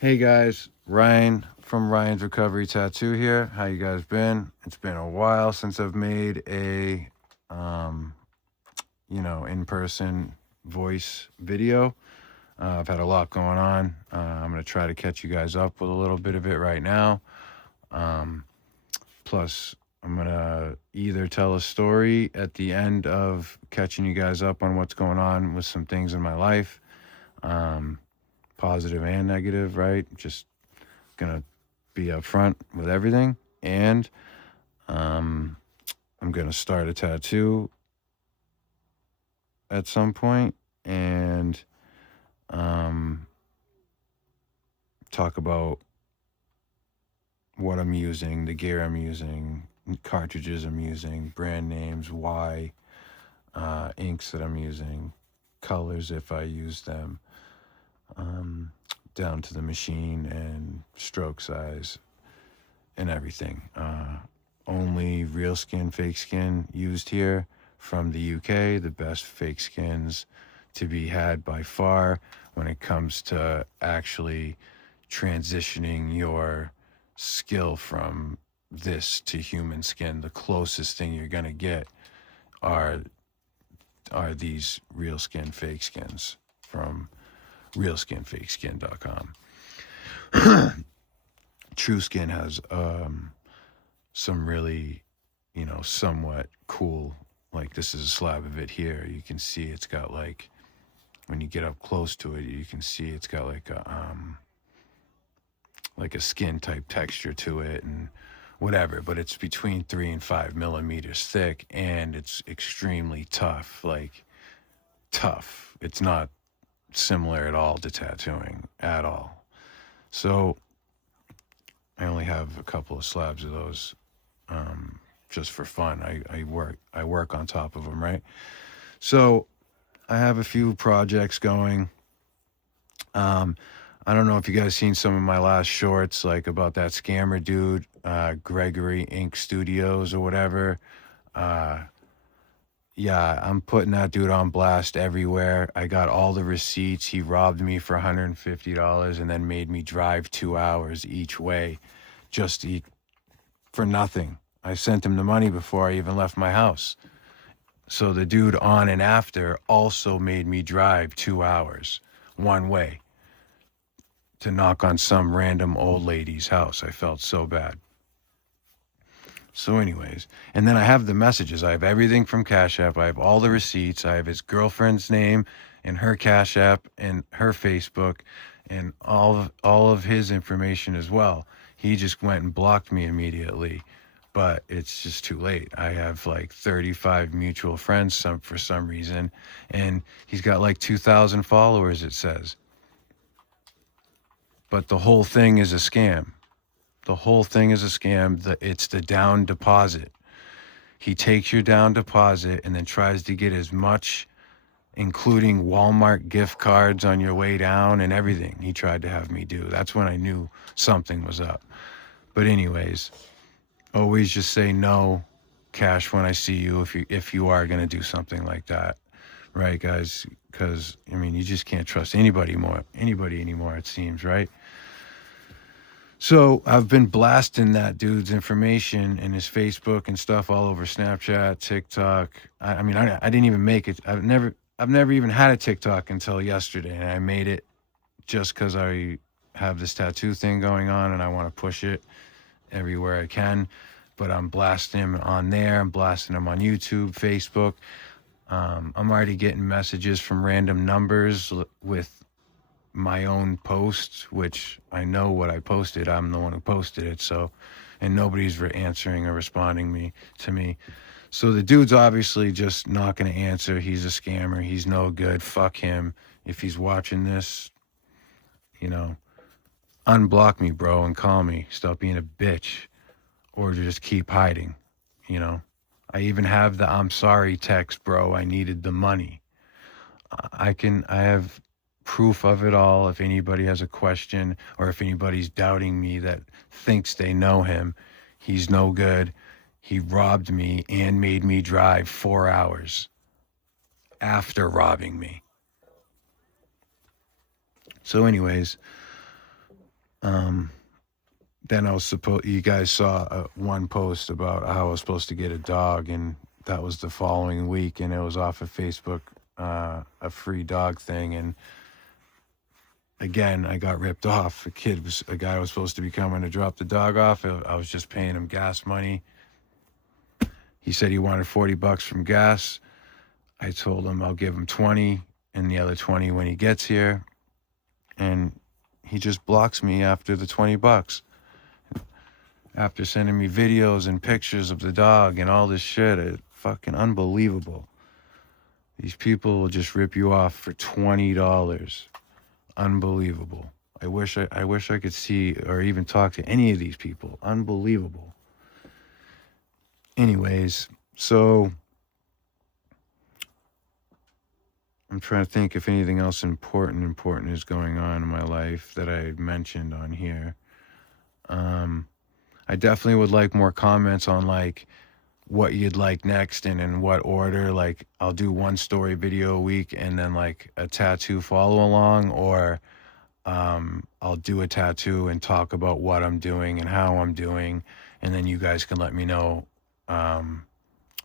Hey guys, Ryan from Ryan's Recovery Tattoo here. How you guys been? It's been a while since I've made a um, in-person voice video. I've had a lot going on. I'm going to try to catch you guys up with a little bit of it right now. Um, Plus, I'm going to either tell a story at the end of catching you guys up on what's going on with some things in my life, um, positive and negative, right? Just gonna be upfront with everything, and um, I'm gonna start a tattoo at some point, and um, talk about what I'm using, the gear I'm using, cartridges I'm using, brand names, why, inks that I'm using, colors if I use them, um, down to the machine and stroke size and everything. Only real skin, fake skin used here from the UK. The best fake skins to be had by far when it comes to actually transitioning your skill from this to human skin. The closest thing you're gonna get are these real skin, fake skins from realskinfakeskin.com. True Skin has some really, somewhat cool. Like this is a slab of it here. You can see it's got like, when you get up close to it, you can see it's got like a skin type texture to it and whatever. But it's between 3 and 5 millimeters thick, and it's extremely tough. Like tough. It's not similar at all to tattooing at all. So I only have a couple of slabs of those, just for fun. I work on top of them, right? So I have a few projects going. Um, I don't know if you guys seen some of my last shorts, like about that scammer dude, Gregory Ink Studios or whatever. Uh, yeah, I'm putting that dude on blast everywhere. I got all the receipts. He robbed me for $150 and then made me drive 2 hours each way just to eat for nothing. I sent him the money before I even left my house. So the dude on and after also made me drive 2 hours one way to knock on some random old lady's house. I felt so bad. So, anyways, and then I have the messages. I have everything from Cash App. I have all the receipts. I have his girlfriend's name and her Cash App and her Facebook and all of his information as well. He just went and blocked me immediately, but it's just too late. I have like 35 mutual friends for some reason, and he's got like 2,000 followers, it says. But the whole thing is a scam. The whole thing is a scam. It's the down deposit. He takes your down deposit and then tries to get as much, including Walmart gift cards on your way down and everything he tried to have me do. That's when I knew something was up. But anyways, always just say no cash when I see you if you are going to do something like that. Right, guys? Because I mean, you just can't trust anybody anymore, it seems, right? So I've been blasting that dude's information and his Facebook and stuff all over Snapchat, TikTok. I mean, I didn't even make it. I've never even had a TikTok until yesterday, and I made it just because I have this tattoo thing going on and I want to push it everywhere I can. But I'm blasting him on there. I'm blasting him on YouTube, Facebook. I'm already getting messages from random numbers with my own posts, which I know what I posted. I'm the one who posted it. So, and nobody's answering or responding to me. So the dude's obviously just not going to answer. He's a scammer. He's no good. Fuck him. If he's watching this, unblock me, bro, and call me. Stop being a bitch, or just keep hiding. I even have the "I'm sorry" text, bro. I needed the money. I have proof of it all. If anybody has a question or if anybody's doubting me that thinks they know him, he's no good. He robbed me and made me drive 4 hours after robbing me. So anyways, Um, then you guys saw one post about how I was supposed to get a dog, and that was the following week, and it was off of Facebook, a free dog thing. And again, I got ripped off. A guy was supposed to be coming to drop the dog off. I was just paying him gas money. He said he wanted $40 from gas. I told him I'll give him 20 and the other 20 when he gets here. And he just blocks me after the $20. After sending me videos and pictures of the dog and all this shit. It's fucking unbelievable. These people will just rip you off for $20. Unbelievable. I wish I could see or even talk to any of these people. Unbelievable. Anyways, so I'm trying to think if anything else important is going on in my life that I mentioned on here. I definitely would like more comments on like what you'd like next and in what order. Like I'll do one story video a week and then like a tattoo follow along, or I'll do a tattoo and talk about what I'm doing and how I'm doing, and then you guys can let me know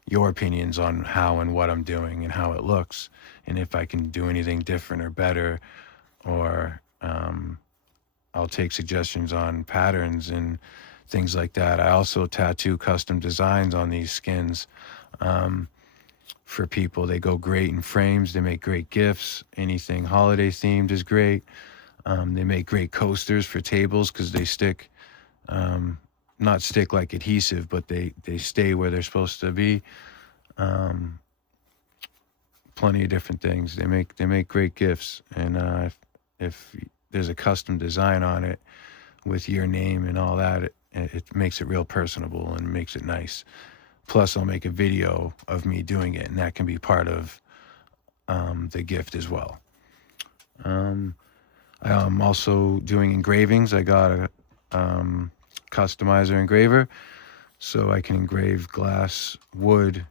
your opinions on how and what I'm doing and how it looks, and if I can do anything different or better, or I'll take suggestions on patterns and things like that. I also tattoo custom designs on these skins for people. They go great in frames. They make great gifts. Anything holiday themed is great. They make great coasters for tables because they stick, not stick like adhesive, but they stay where they're supposed to be. Plenty of different things. They make great gifts, and if there's a custom design on it with your name and all that, it makes it real personable and makes it nice. Plus, I'll make a video of me doing it, and that can be part of the gift as well. I'm also doing engravings. I got a customizer engraver, so I can engrave glass, wood,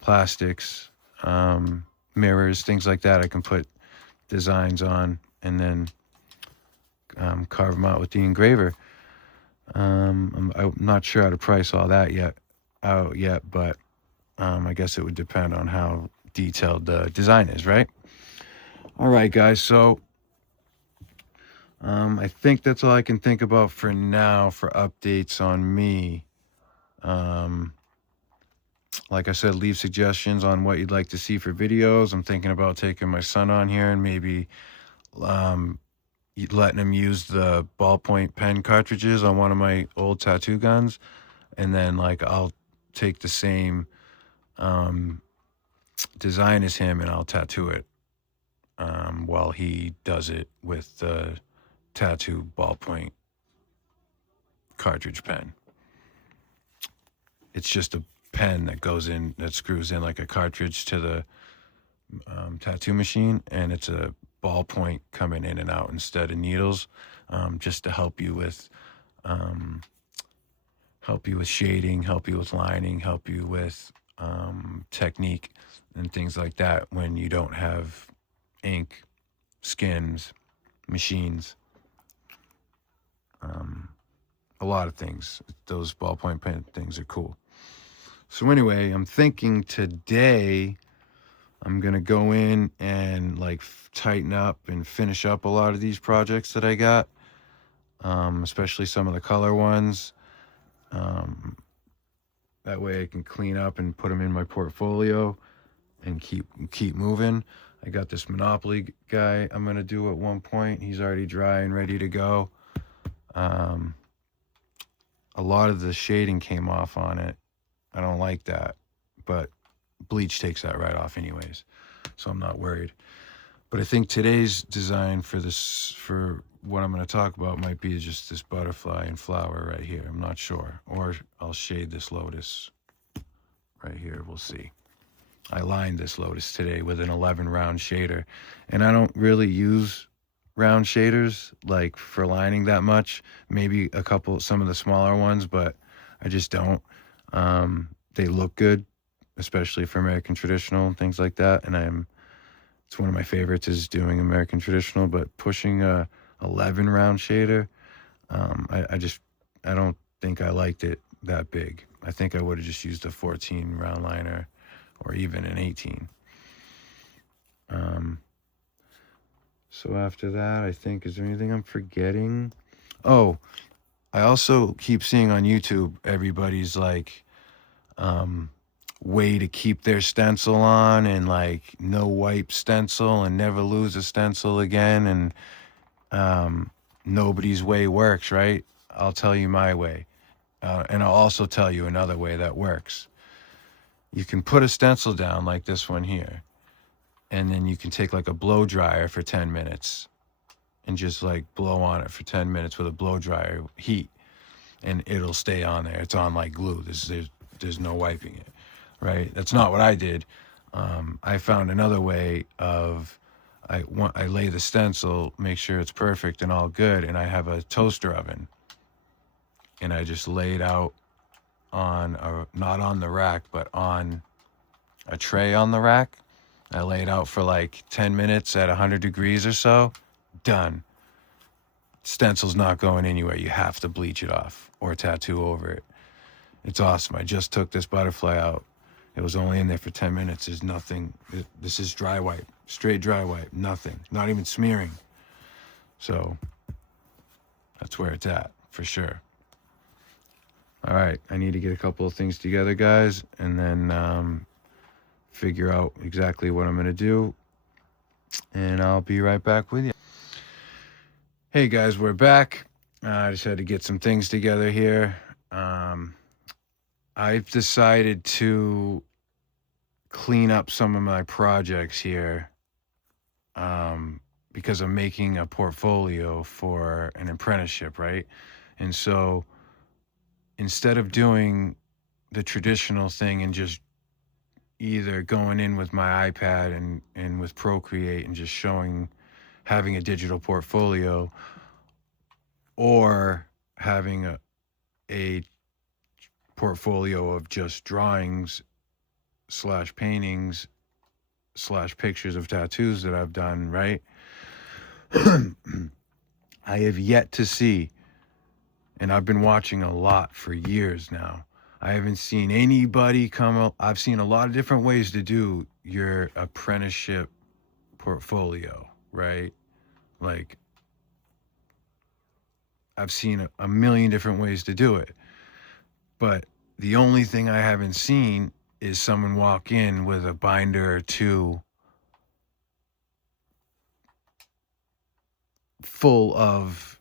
plastics, mirrors, things like that. I can put designs on and then carve them out with the engraver. I'm not sure how to price all that yet, but I guess it would depend on how detailed the design is, right? All right, guys, so I think that's all I can think about for now for updates on me. Like I said, leave suggestions on what you'd like to see for videos. I'm thinking about taking my son on here and maybe letting him use the ballpoint pen cartridges on one of my old tattoo guns, and then like I'll take the same design as him and I'll tattoo it while he does it with the tattoo ballpoint cartridge pen. It's just a pen that screws in like a cartridge to the tattoo machine, and it's a ballpoint coming in and out instead of needles, just to help you with shading, help you with lining, help you with technique and things like that when you don't have ink, skins, machines, a lot of things. Those ballpoint pen things are cool. So anyway, I'm thinking today I'm going to go in and like tighten up and finish up a lot of these projects that I got, especially some of the color ones. That way I can clean up and put them in my portfolio and keep moving. I got this Monopoly guy I'm going to do at one point. He's already dry and ready to go. A lot of the shading came off on it. I don't like that, but bleach takes that right off anyways, so I'm not worried. But I think today's design for what I'm going to talk about might be just this butterfly and flower right here. I'm not sure. Or I'll shade this lotus right here. We'll see. I lined this lotus today with an 11 round shader, and I don't really use round shaders like for lining that much. Maybe some of the smaller ones, but I just don't. They look good, especially for American traditional and things like that. And it's one of my favorites is doing American traditional, but pushing a 11 round shader, I don't think I liked it that big. I think I would have just used a 14 round liner or even an 18. So after that, I think, is there anything I'm forgetting? Oh, I also keep seeing on YouTube everybody's like way to keep their stencil on, and like no wipe stencil and never lose a stencil again, and nobody's way works, right? I'll tell you my way. And I'll also tell you another way that works. You can put a stencil down like this one here, and then you can take like a blow dryer for 10 minutes and just like blow on it for 10 minutes with a blow dryer heat, and it'll stay on there. It's on like glue. There's no wiping it, right? That's not what I did. I found another way of, I lay the stencil, make sure it's perfect and all good, and I have a toaster oven, and I just lay it out on not on the rack, but on a tray on the rack. I lay it out for like 10 minutes at 100 degrees or so. Done. Stencil's not going anywhere. You have to bleach it off or tattoo over it. It's awesome. I just took this butterfly out. It was only in there for 10 minutes. There's nothing. This is dry wipe. Straight dry wipe. Nothing. Not even smearing. So that's where it's at for sure. All right. I need to get a couple of things together, guys, and then figure out exactly what I'm going to do. And I'll be right back with you. Hey, guys, we're back. I just had to get some things together here. I've decided to clean up some of my projects here because I'm making a portfolio for an apprenticeship, right? And so instead of doing the traditional thing and just either going in with my iPad and with Procreate and just having a digital portfolio, or having a portfolio of just drawings / paintings / pictures of tattoos that I've done, right? I have yet to see, and I've been watching a lot for years now, I haven't seen anybody come up. I've seen a lot of different ways to do your apprenticeship portfolio, right? Like, I've seen a million different ways to do it. But the only thing I haven't seen is someone walk in with a binder or two full of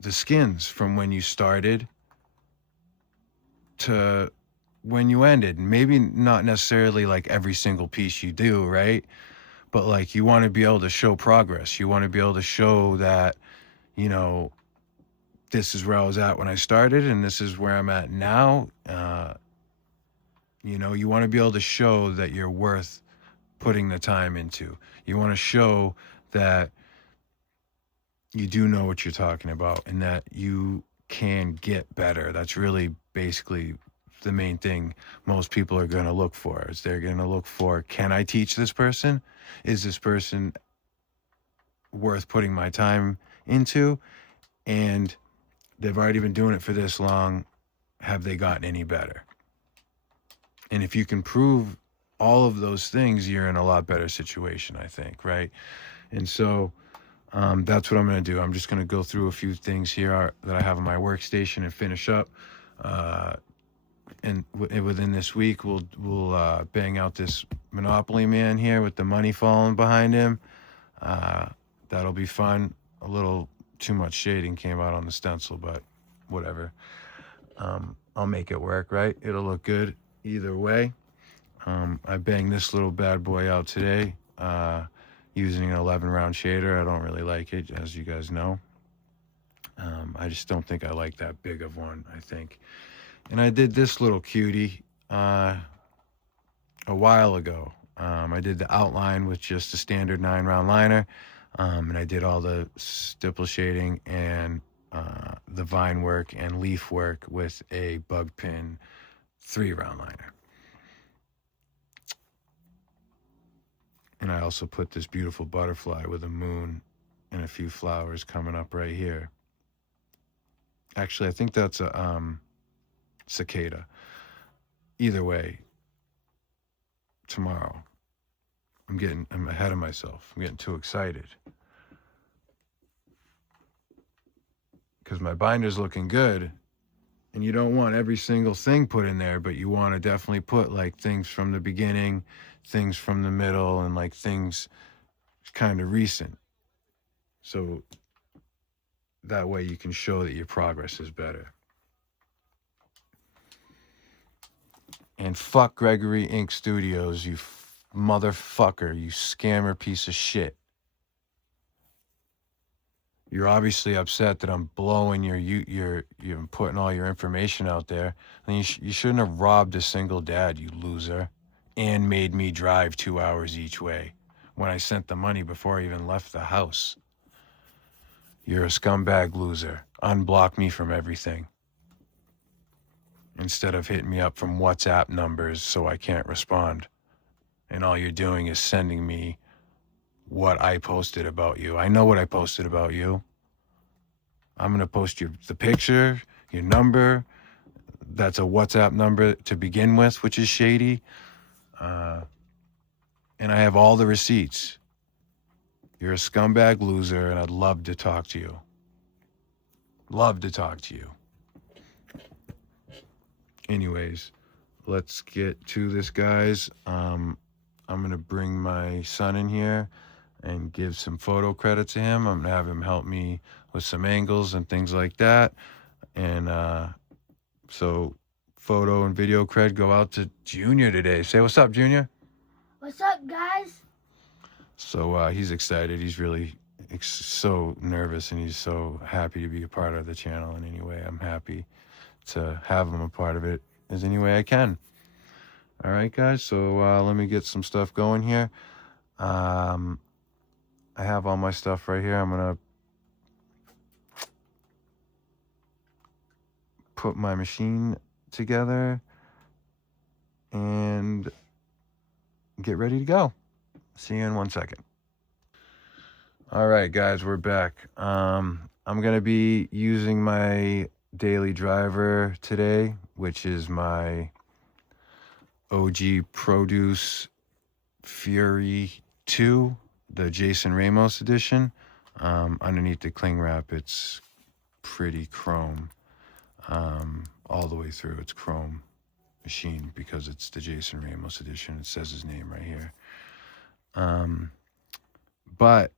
the skins from when you started to when you ended. Maybe not necessarily like every single piece you do, right? But like, you want to be able to show progress. You want to be able to show that, you know, this is where I was at when I started and this is where I'm at now. You know, you want to be able to show that you're worth putting the time into. You want to show that you do know what you're talking about and that you can get better. That's really basically the main thing most people are going to look for. Is they're going to look for, can I teach this person? Is this person worth putting my time into? And they've already been doing it for this long. Have they gotten any better? And if you can prove all of those things, you're in a lot better situation, I think, right? And so that's what I'm going to do. I'm just going to go through a few things here that I have on my workstation and finish up. And within this week, we'll bang out this Monopoly Man here with the money falling behind him. That'll be fun. A little too much shading came out on the stencil, but whatever. I'll make it work, right? It'll look good either way. I banged this little bad boy out today using an 11 round shader. I don't really like it, as you guys know. I just don't think I like that big of one, I think. And I did this little cutie a while ago. I did the outline with just a standard 9 round liner. And I did all the stipple shading and the vine work and leaf work with a bug pin 3 round liner. And I also put this beautiful butterfly with a moon and a few flowers coming up right here. Actually, I think that's a cicada. Either way, tomorrow. I'm ahead of myself. I'm getting too excited because my binder's looking good, and you don't want every single thing put in there, but you want to definitely put like things from the beginning, things from the middle, and like things kind of recent. So that way you can show that your progress is better. And fuck Gregory Inc. Studios, you motherfucker, you scammer piece of shit. You're obviously upset that I'm blowing you're putting all your information out there. And you shouldn't have robbed a single dad, you loser, and made me drive 2 hours each way when I sent the money before I even left the house. You're a scumbag loser. Unblock me from everything instead of hitting me up from WhatsApp numbers so I can't respond. And all you're doing is sending me what I posted about you. I know what I posted about you. I'm going to post the picture, your number. That's a WhatsApp number to begin with, which is shady. And I have all the receipts. You're a scumbag loser, and I'd love to talk to you. Love to talk to you. Anyways, let's get to this, guys. I'm going to bring my son in here and give some photo credit to him. I'm going to have him help me with some angles and things like that. And so photo and video cred go out to Junior today. Say what's up, Junior. What's up, guys? So he's excited. He's really so nervous, and he's so happy to be a part of the channel in any way. I'm happy to have him a part of it as any way I can. All right, guys. So let me get some stuff going here. I have all my stuff right here. I'm going to put my machine together and get ready to go. See you in 1 second. All right, guys, we're back. I'm going to be using my daily driver today, which is my OG Produce Fury 2, the Jason Ramos edition. Underneath the cling wrap, it's pretty chrome. All the way through, it's chrome machine because it's the Jason Ramos edition. It says his name right here. But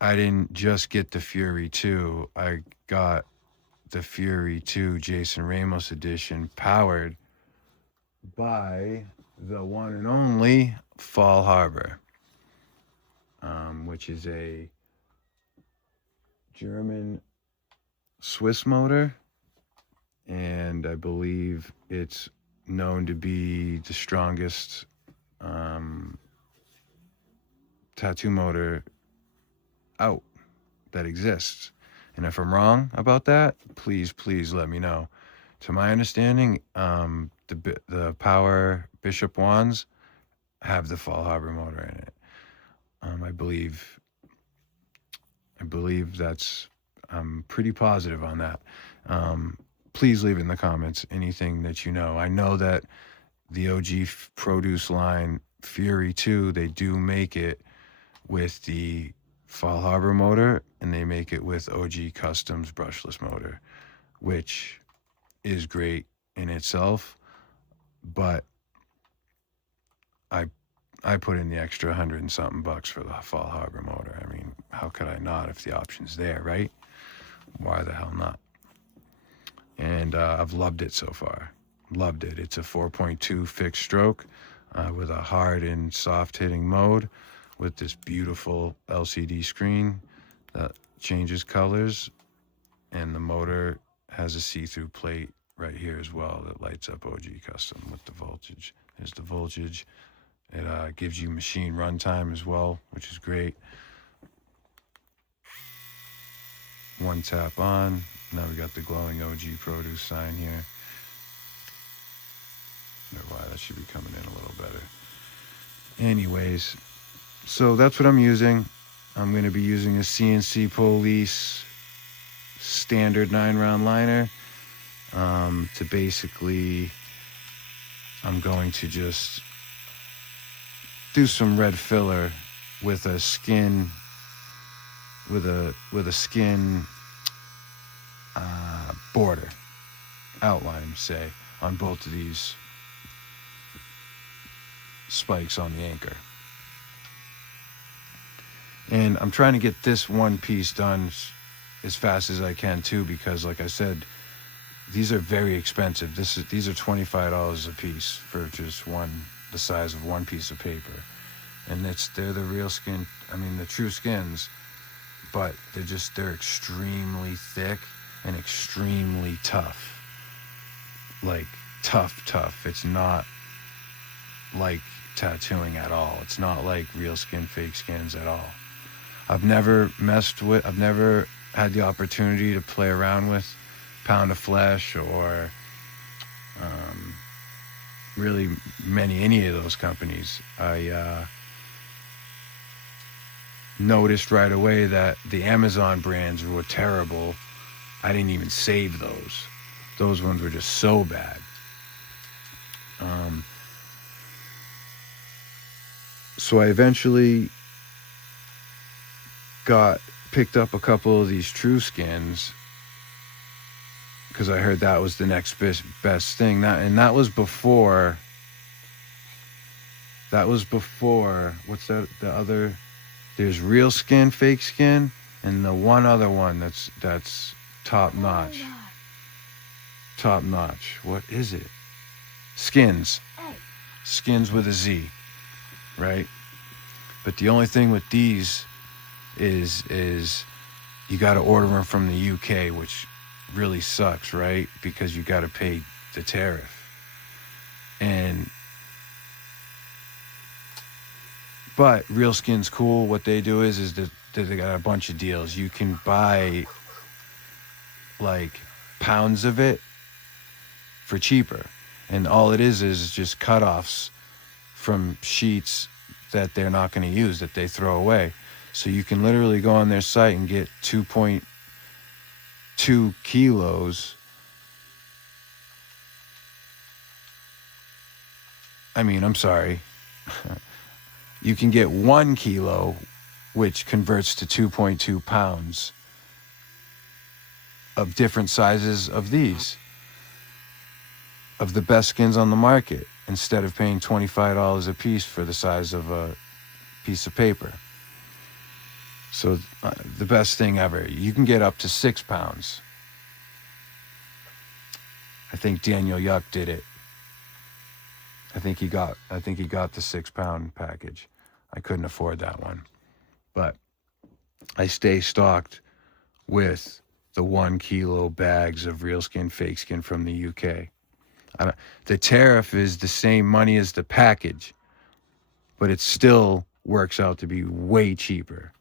I didn't just get the Fury 2. I got the Fury 2 Jason Ramos edition powered by the one and only Fall Harbor, which is a German Swiss motor. And I believe it's known to be the strongest tattoo motor out that exists. And if I'm wrong about that, please let me know. To my understanding, the Power Bishop wands have the Fall Harbor motor in it. I believe that's, I'm pretty positive on that. Please leave in the comments anything that you know. I know that the OG Produce line Fury 2, they do make it with the Fall Harbor motor, and they make it with OG Customs brushless motor, which is great in itself, but I put in the extra $100 and something for the Fall Harbor motor. I mean, how could I not if the option's there, right? Why the hell not? And I've loved it so far. Loved it. It's a 4.2 fixed stroke with a hard and soft hitting mode with this beautiful LCD screen that changes colors. And the motor has a see-through plate right here as well that lights up OG Custom with the voltage. There's the voltage. It gives you machine runtime as well, which is great. One tap on. Now we got the glowing OG Produce sign here. I don't know why that should be coming in a little better. Anyways, so that's what I'm using. I'm going to be using a CNC Police standard 9-round liner. To basically, I'm going to just do some red filler with a skin, with a skin border outline, say, on both of these spikes on the anchor. And I'm trying to get this one piece done as fast as I can too, because like I said, these are very expensive. These are $25 a piece for just the size of one piece of paper. And they're the real skin, the true skins, but they're extremely thick and extremely tough. Like tough. It's not like tattooing at all. It's not like real skin, fake skins at all. I've never had the opportunity to play around with Pound of Flesh or really any of those companies. I noticed right away that the Amazon brands were terrible. I didn't even save those. Those ones were just so bad. So I eventually picked up a couple of these true skins because I heard that was the next best thing. That was before. What's that? The other. There's real skin, fake skin, and the one other one that's top notch. Top notch. What is it? Skins. Skins with a Z, right? But the only thing with these is you got to order them from the UK, which really sucks, right? Because you got to pay the tariff. But Real Skin's cool. What they do is that they got a bunch of deals. You can buy like pounds of it for cheaper, and all it is just cutoffs from sheets that they're not going to use, that they throw away. So you can literally go on their site and get 2.2 kilos. I'm sorry. You can get 1 kilo, which converts to 2.2 pounds of different sizes of these, of the best skins on the market, instead of paying $25 a piece for the size of a piece of paper. So the best thing ever. You can get up to 6 pounds. I think Daniel Yuck did it. I think he got the 6-pound package. I couldn't afford that one, but I stay stocked with the 1 kilo bags of real skin, fake skin from the UK. The tariff is the same money as the package, but it still works out to be way cheaper.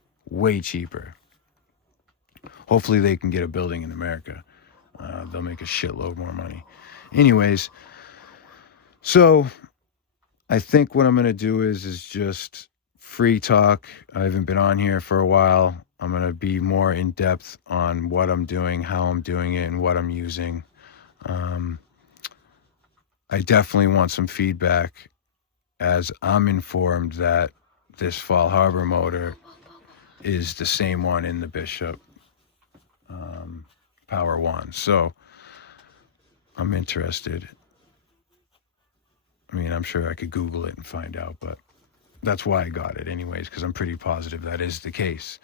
Hopefully they can get a building in America. They'll make a shitload more money. Anyways, so I think what I'm going to do is just free talk. I haven't been on here for a while. I'm going to be more in depth on what I'm doing, how I'm doing it, and what I'm using. I definitely want some feedback, as I'm informed that this Fall Harbor motor is the same one in the Bishop Power 1. So I'm interested. I'm sure I could Google it and find out, but that's why I got it anyways, because I'm pretty positive that is the case.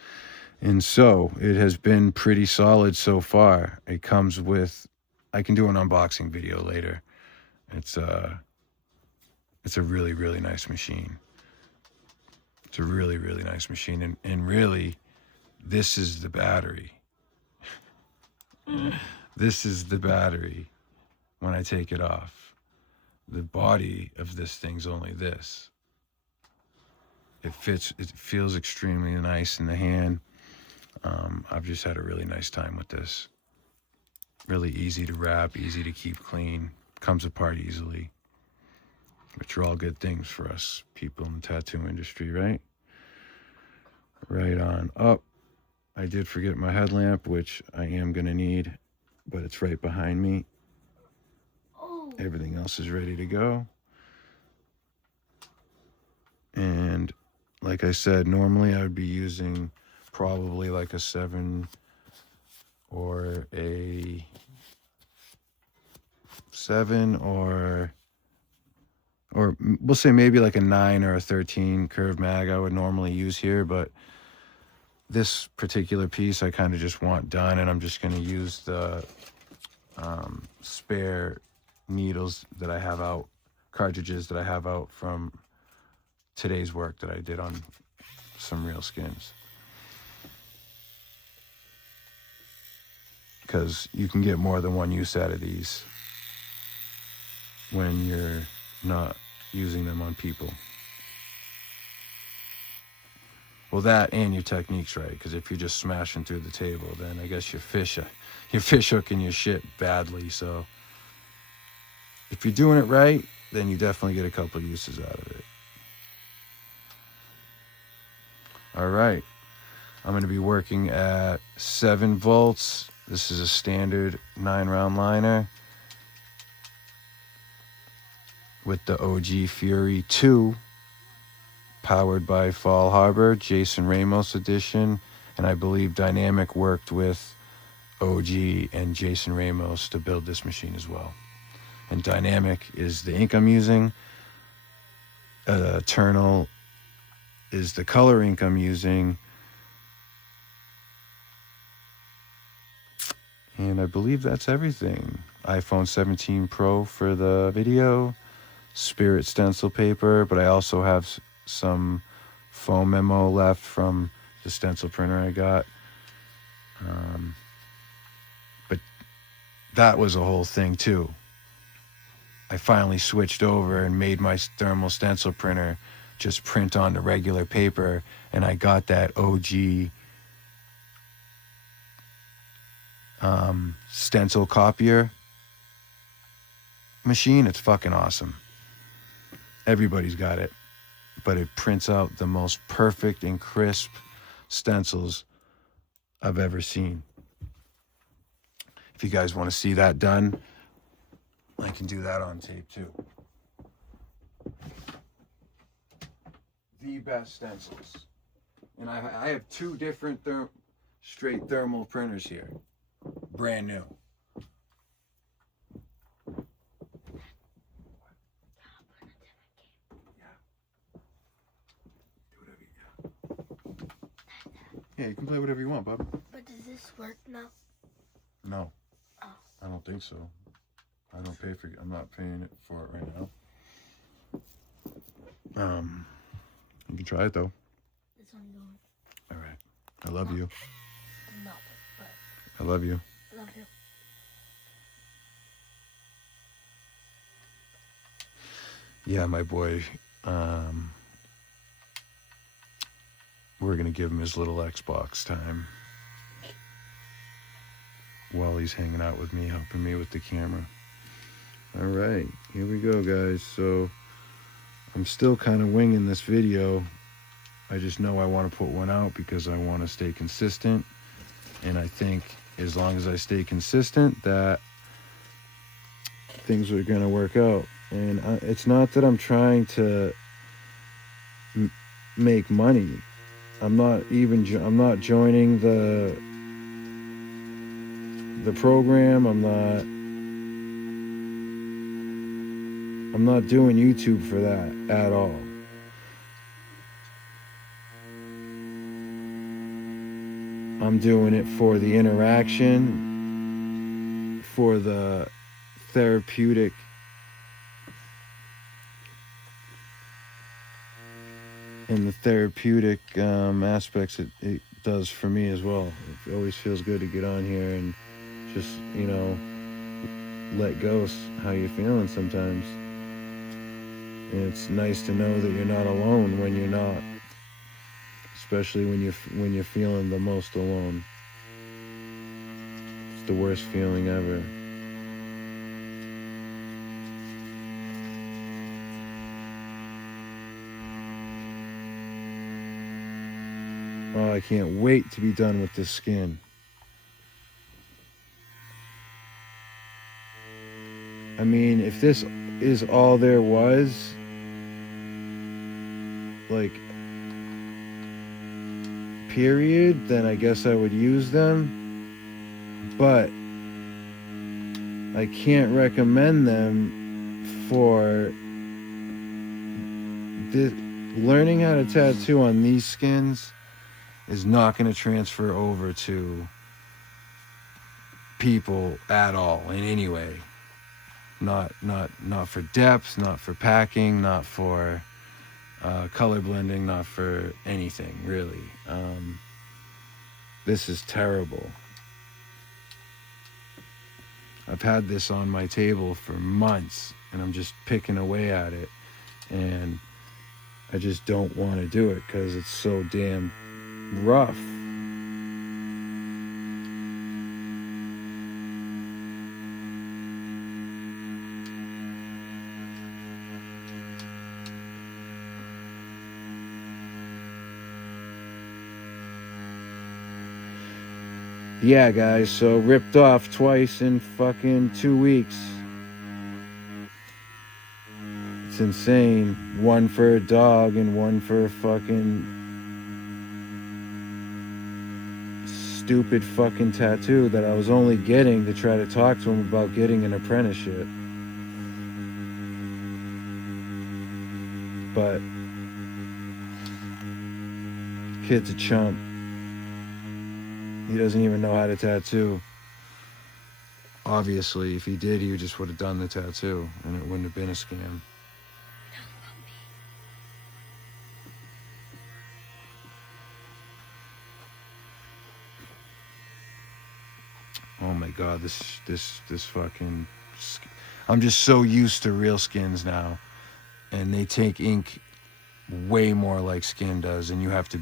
And so it has been pretty solid so far. It comes with, I can do an unboxing video later. It's a really, really nice machine. It's a really, really nice machine. And really, this is the battery. This is the battery when I take it off. The body of this thing's only this. It feels extremely nice in the hand. I've just had a really nice time with this. Really easy to wrap, easy to keep clean, comes apart easily, which are all good things for us people in the tattoo industry, right? Right on up. I did forget my headlamp, which I am going to need, but it's right behind me. Oh. Everything else is ready to go. And like I said, normally I would be using probably like a 7 or a 7 or we'll say maybe like a 9 or a 13 curved mag I would normally use here, but this particular piece I kind of just want done, and I'm just going to use the spare needles that I have out, cartridges that I have out from today's work that I did on some real skins. Because you can get more than one use out of these when you're not using them on people. Well, that and your technique's right, because if you're just smashing through the table, then I guess you're fish hooking your shit badly. So if you're doing it right, then you definitely get a couple of uses out of it. All right, I'm going to be working at 7 volts. This is a standard 9-round liner with the OG Fury 2, powered by Fall Harbor, Jason Ramos edition. And I believe Dynamic worked with OG and Jason Ramos to build this machine as well. And Dynamic is the ink I'm using. Eternal is the color ink I'm using. And I believe that's everything. iPhone 17 Pro for the video. Spirit stencil paper, but I also have some foam memo left from the stencil printer I got. But that was a whole thing too. I finally switched over and made my thermal stencil printer just print on the regular paper, and I got that OG stencil copier machine. It's fucking awesome. Everybody's got it, but it prints out the most perfect and crisp stencils I've ever seen. If you guys want to see that done, I can do that on tape too. The best stencils. And I have 2 different straight thermal printers here. Brand new. Yeah, you can play whatever you want, bub. But does this work now? No. Oh. I don't think so. I'm not paying it for it right now. You can try it though. This one going. All right. I love you. Nothing, but I love you. I love you. Yeah, my boy. We're gonna give him his little Xbox time while he's hanging out with me, helping me with the camera. All right, here we go, guys. So I'm still kind of winging this video. I just know I want to put one out because I want to stay consistent, and I think as long as I stay consistent, that things are gonna work out. And it's not that I'm trying to make money. I'm not joining the program. I'm not doing YouTube for that at all. I'm doing it for the interaction, for the therapeutic aspects it does for me as well. It always feels good to get on here and just, let go how you're feeling sometimes. And it's nice to know that you're not alone when you're not, especially when you're feeling the most alone. It's the worst feeling ever. Oh, I can't wait to be done with this skin. I mean, if this is all there was, like, period, then I guess I would use them. But I can't recommend them for this. Learning how to tattoo on these skins is not going to transfer over to people at all in any way. Not for depth, not for packing, not for color blending, not for anything really. This is terrible. I've had this on my table for months and I'm just picking away at it, and I just don't want to do it because it's so damn rough. Yeah, guys, so ripped off twice in fucking 2 weeks. It's insane. One for a dog and one for a fucking stupid fucking tattoo that I was only getting to try to talk to him about getting an apprenticeship. But kid's a chump. He doesn't even know how to tattoo. Obviously, if he did, he just would have done the tattoo and it wouldn't have been a scam. Oh my God, this fucking... I'm just so used to real skins now. And they take ink way more like skin does, and you have to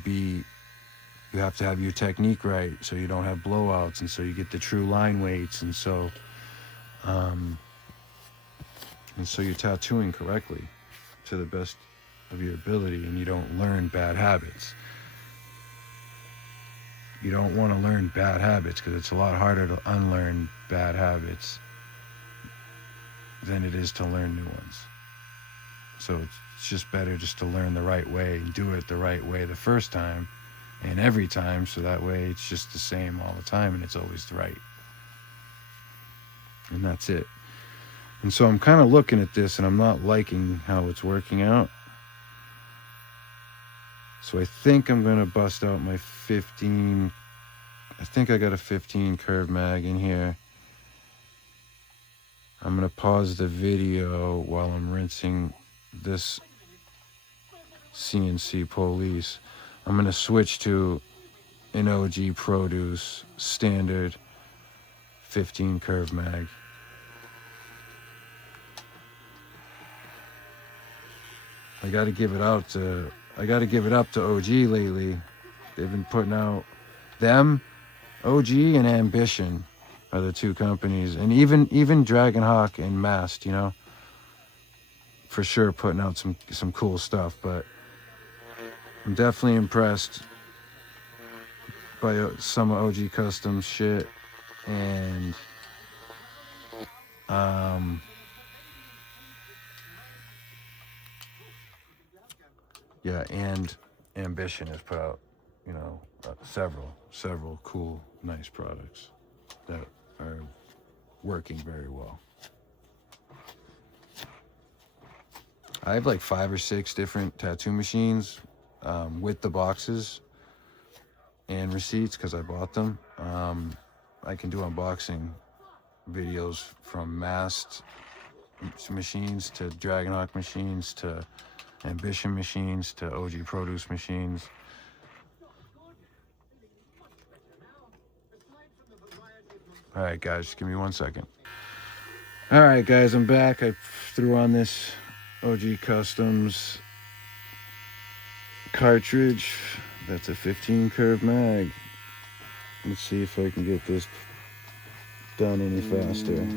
have your technique right so you don't have blowouts, and so you get the true line weights, and so you're tattooing correctly to the best of your ability, and you don't learn bad habits. You don't want to learn bad habits because it's a lot harder to unlearn bad habits than it is to learn new ones. So it's just better just to learn the right way and do it the right way the first time and every time, so that way it's just the same all the time and it's always right. And that's it. And so I'm kind of looking at this and I'm not liking how it's working out. So I think I'm going to bust out my 15. I think I got a 15 curve mag in here. I'm going to pause the video while I'm rinsing this CNC Police. I'm going to switch to an OG Produce standard 15 curve mag. I got to give it up to OG lately. They've been putting out them, OG and Ambition are the two companies, and even Dragonhawk and Mast, you know, for sure putting out some cool stuff. But I'm definitely impressed by some OG Custom shit, and yeah, and Ambition has put out, you know, several cool, nice products that are working very well. I have like 5 or 6 different tattoo machines with the boxes and receipts because I bought them. I can do unboxing videos from Mast machines to Dragonhawk machines to Ambition machines to OG Produce machines. All right, guys, just give me 1 second. All right, guys, I'm back. I threw on this OG Customs cartridge. That's a 15 curve mag. Let's see if I can get this done any faster.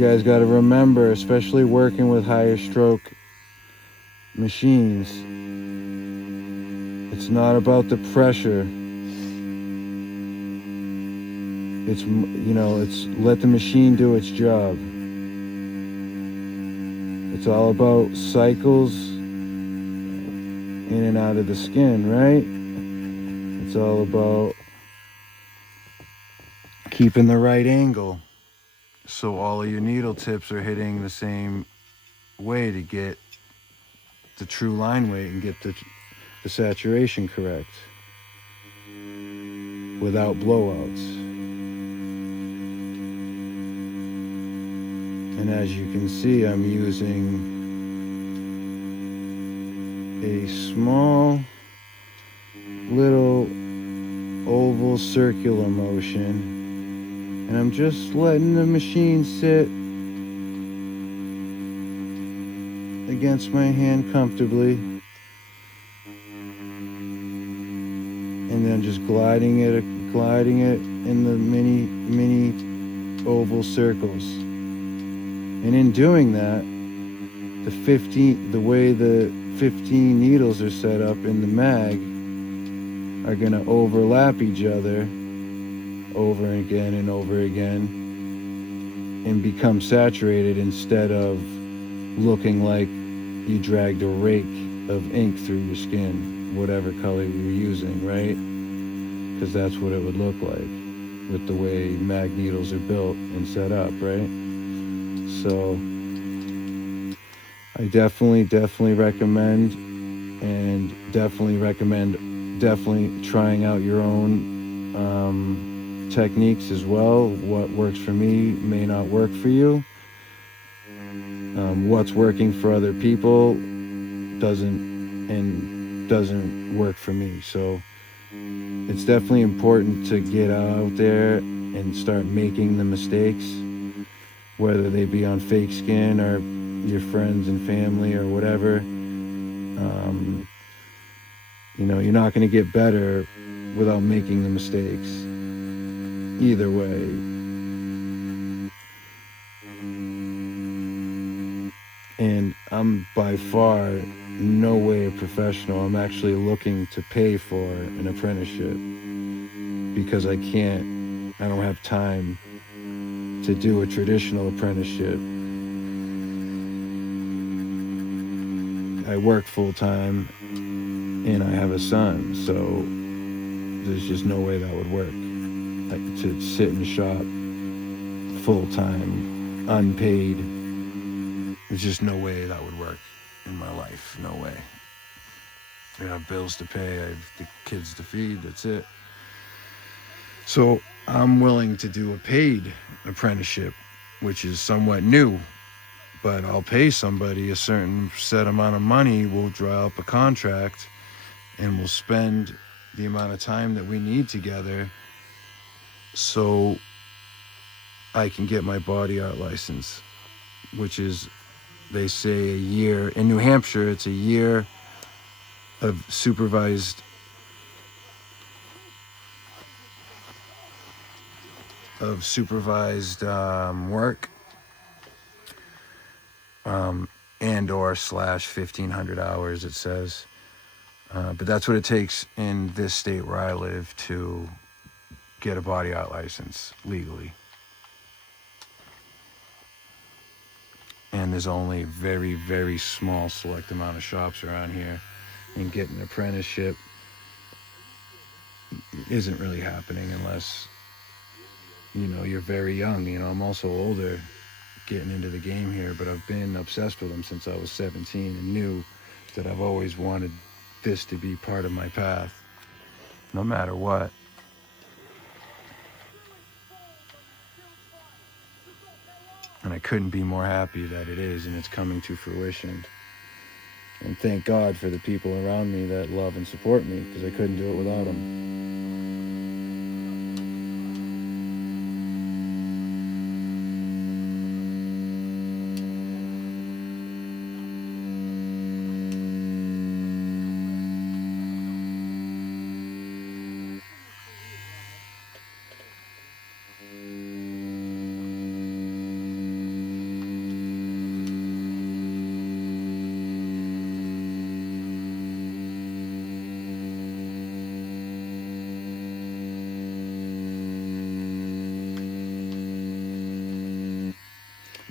guys got to remember, especially working with higher stroke machines, it's not about the pressure. It's, it's let the machine do its job. It's all about cycles in and out of the skin, right? It's all about keeping the right angle so all of your needle tips are hitting the same way to get the true line weight and get the saturation correct without blowouts. And as you can see, I'm using a small little oval circular motion, and I'm just letting the machine sit against my hand comfortably, and then just gliding it in the mini oval circles. And in doing that, the way the 15 needles are set up in the mag are going to overlap each other over again and over again and become saturated instead of looking like you dragged a rake of ink through your skin, whatever color you were using, right? Because that's what it would look like with the way mag needles are built and set up, right? So I definitely recommend, and definitely trying out your own techniques as well. What works for me may not work for you. What's working for other people doesn't work for me. So it's definitely important to get out there and start making the mistakes, whether they be on fake skin or your friends and family or whatever. You're not going to get better without making the mistakes. Either way. And I'm by far no way a professional. I'm actually looking to pay for an apprenticeship because I don't have time to do a traditional apprenticeship. I work full time and I have a son, so there's just no way that would work. To sit in the shop full time, unpaid, there's just no way that would work in my life. No way. I have bills to pay, I have the kids to feed, that's it. So I'm willing to do a paid apprenticeship, which is somewhat new, but I'll pay somebody a certain set amount of money, we'll draw up a contract, and we'll spend the amount of time that we need together so I can get my body art license, which is, they say, a year. In New Hampshire, it's a year of supervised work, and or / 1,500 hours, it says. But that's what it takes in this state where I live to get a body art license legally. And there's only very, very small select amount of shops around here, and getting an apprenticeship isn't really happening unless you're very young. I'm also older getting into the game here, but I've been obsessed with them since I was 17 and knew that I've always wanted this to be part of my path, no matter what. And I couldn't be more happy that it is, and it's coming to fruition. And thank God for the people around me that love and support me, because I couldn't do it without them.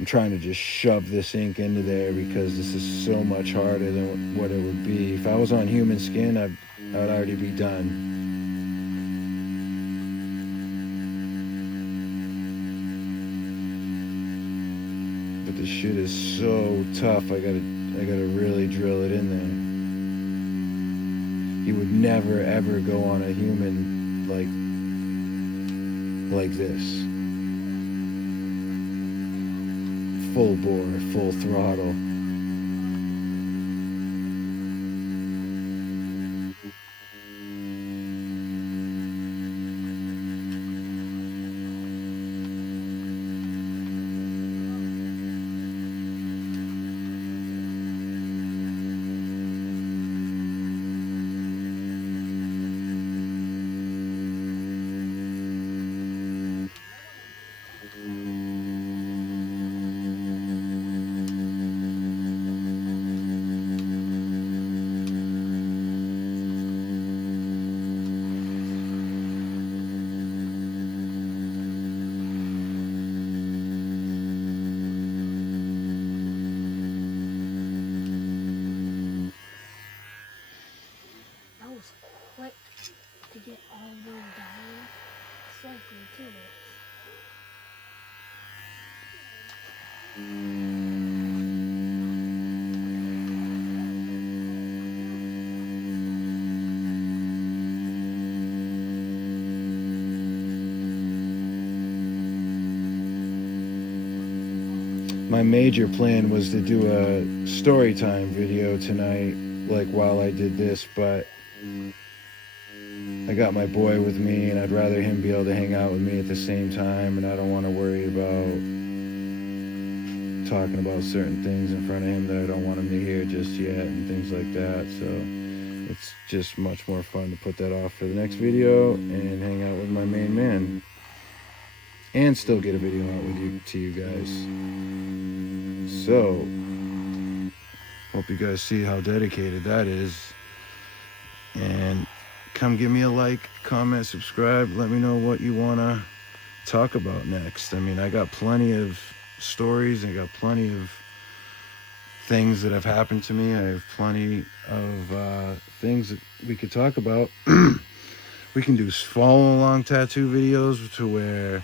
trying to just shove this ink into there because this is so much harder than what it would be. If I was on human skin, I'd already be done. But this shit is so tough. I gotta really drill it in there. You would never ever go on a human like this. Full bore, full throttle. Quick to get all those down. Cycle too. My major plan was to do a story time video tonight, like while I did this, but I got my boy with me, and I'd rather him be able to hang out with me at the same time, and I don't want to worry about talking about certain things in front of him that I don't want him to hear just yet, and things like that. So it's just much more fun to put that off for the next video and hang out with my main man, and still get a video out with you to you guys. So hope you guys see how dedicated that is, and come give me a like, comment, subscribe. Let me know what you want to talk about next. I mean, I got plenty of stories. I got plenty of things that have happened to me. I have plenty of things that we could talk about. We can do follow along tattoo videos to where,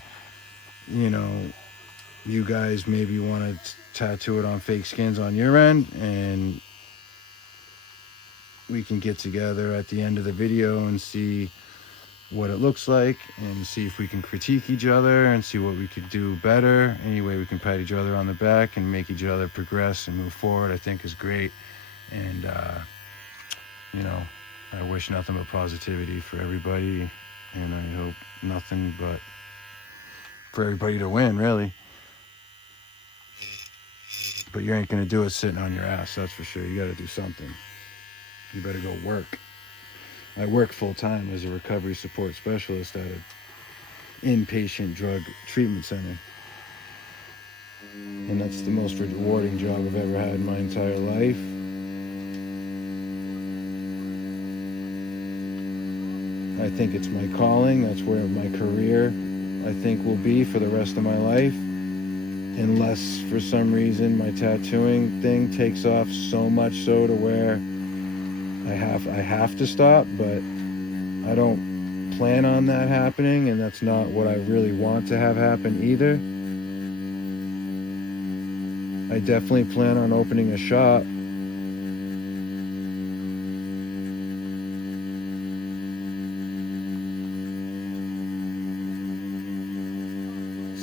you know, you guys maybe want to tattoo it on fake skins on your end, and we can get together at the end of the video and see what it looks like, and see if we can critique each other and see what we could do better. Anyway, we can pat each other on the back and make each other progress and move forward, I think is great. And you know, I wish nothing but positivity for everybody, and I hope nothing but for everybody to win, really. But you ain't gonna do it sitting on your ass, that's for sure. You gotta do something. You better go work. I work full-time as a recovery support specialist at an inpatient drug treatment center. And that's the most rewarding job I've ever had in my entire life. I think it's my calling. That's where my career, I think, will be for the rest of my life. Unless, for some reason, my tattooing thing takes off so much so to where I have to stop, but I don't plan on that happening, and that's not what I really want to have happen either. I definitely plan on opening a shop.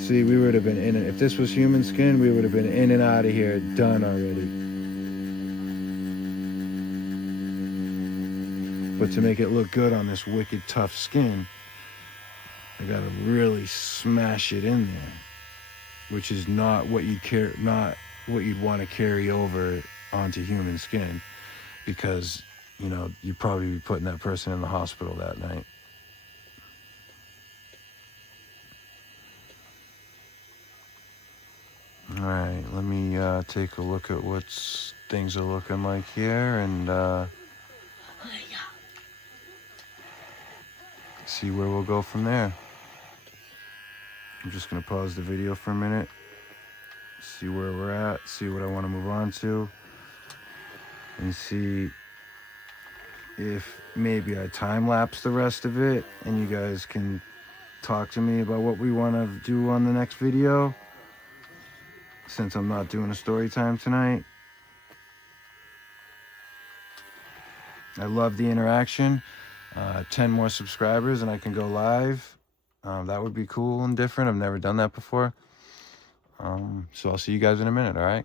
See, we would have been in it. If this was human skin, we would have been in and out of here, done already. But to make it look good on this wicked tough skin, I gotta really smash it in there, which is not what you'd want to carry over onto human skin, because, you know, you'd probably be putting that person in the hospital that night. All right, let me take a look at what things are looking like here, and see where we'll go from there. I'm just gonna pause the video for a minute, see where we're at, see what I want to move on to, and see if maybe I time lapse the rest of it and you guys can talk to me about what we want to do on the next video, since I'm not doing a story time tonight. I love the interaction. 10 more subscribers and I can go live. That would be cool and different. I've never done that before. So I'll see you guys in a minute, all right?